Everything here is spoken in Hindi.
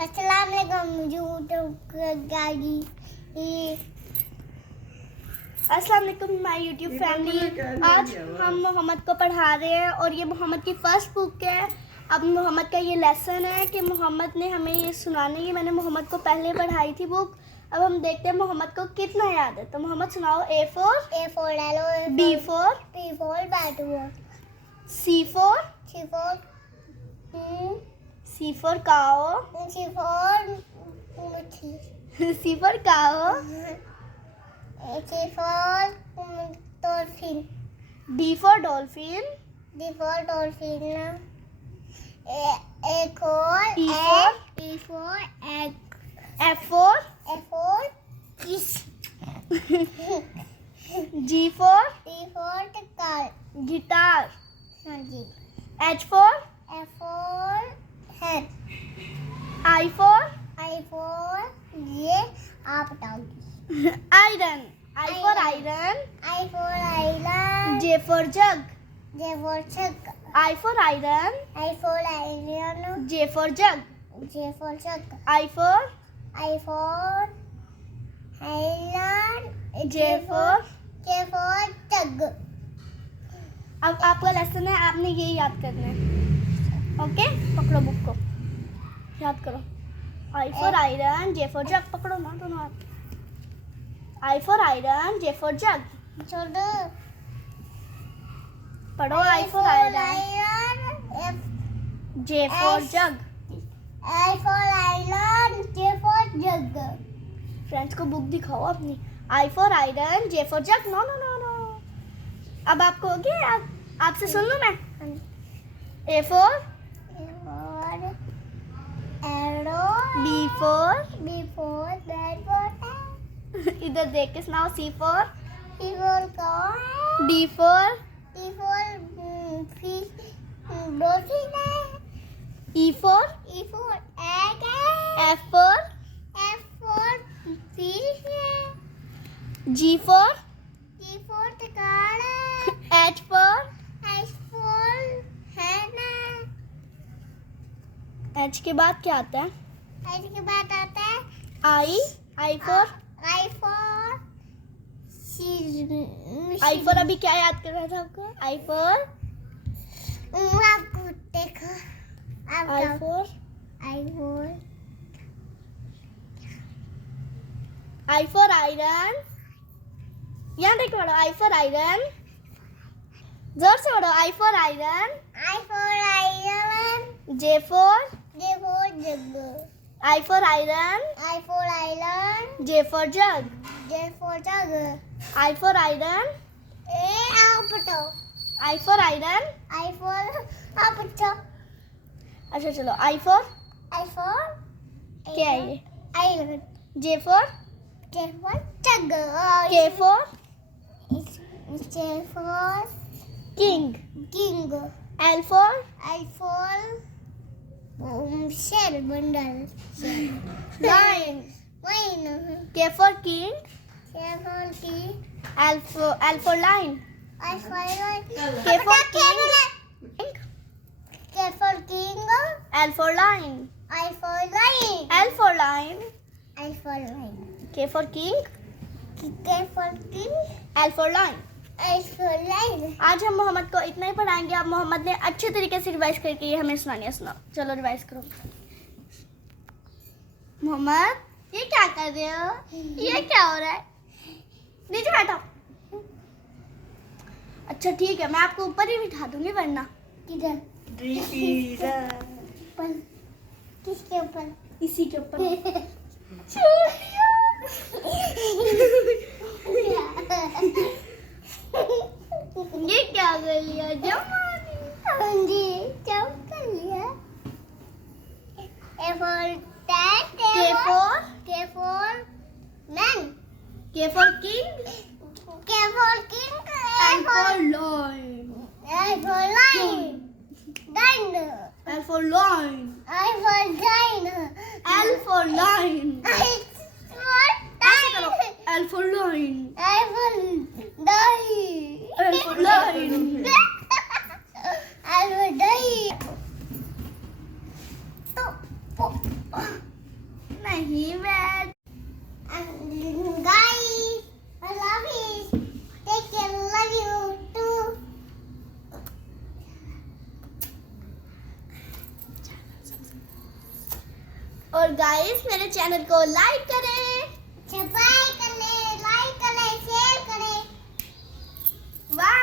अस्सलाम वालेकुम यूट्यूब गाड़ी। अस्सलाम वालेकुम माय यूट्यूब फैमिली। आज हम मोहम्मद को पढ़ा रहे हैं और ये मोहम्मद की फर्स्ट बुक है। अब मोहम्मद का ये लेसन है कि मोहम्मद ने हमें ये सुनानी है। मैंने मोहम्मद को पहले पढ़ाई थी बुक। अब हम देखते हैं मोहम्मद को कितना याद है। तो मोहम्मद सुनाओ। A for ले लो। B for बैट हुआ। C for C for cow मछली। C for cow dolphin. D for dolphin dolphin. E for egg। F for किस। G for car. guitar हाँ जी। H for head. I for ये आप बताओगे। iron I for iron island. J for jug छक। I for iron island. J for jug छक। I for island. J for जग। अब आपका लेसन है। आपने ये याद करना है। ओके पकड़ो बुक को याद करो। I for iron J for jug। पकड़ो ना दोनों हाथ। I for iron J for jug। छोड़ो। पढ़ो I for iron J for jug। Island. Jug. Friends को बुक दिखाओ अपनी। I for iron J for jug। No no no no. अब आपको हो गया। आपसे सुन लूं मैं। A for arrow. B for bat. इधर देख के सुनाओ। C for कौन। D for fish. डॉल्फिन है। E for एग है। F for फिश है। G for कार है। H for हैन है। H के बाद क्या आता है? इसके बाद आता है I for I for अभी क्या याद कर रहा था आपको? I for आपको देखो। I for iron। यहाँ देखो पढ़ो। I for iron। जोर से पढ़ो। I for iron island. J for jug. I for iron island. J for jug jug. I for iron आप बताओ। I for iron। आप बताओ। अच्छा चलो। I for क्या है ये? Island. J for jug. K for king king. L for शेर bundle. lion wine. K for king की। L for lion K for king L for lion L for lion K for king L for lion। आज हम मोहम्मद को इतना ही पढ़ाएंगे। अब मोहम्मद ने अच्छे तरीके से रिवाइज करके ये हमें सुनानी है। सुनाओ। चलो रिवाइज करो। मोहम्मद ये क्या कर रहे हो? ये क्या हो रहा है? नीचे बैठो। अच्छा ठीक है। मैं आपको ऊपर ही बिठा दूंगी वरना। किधर? ऊपर। किसके ऊपर? इसी के ऊपर। ये क्या कर लिया? हाँ जी जब कर लिया। A for cat। K for man। K for king K for king। L for lion L for lion। L for lion I for giant। L for lion I for L for lion I for die। L for lion I will die। नहीं मैं Guys, I love you. Take care, love you too. और गाइस मेरे चैनल को लाइक करें, सब्सक्राइब करें, लाइक करें, शेयर करें। वाह।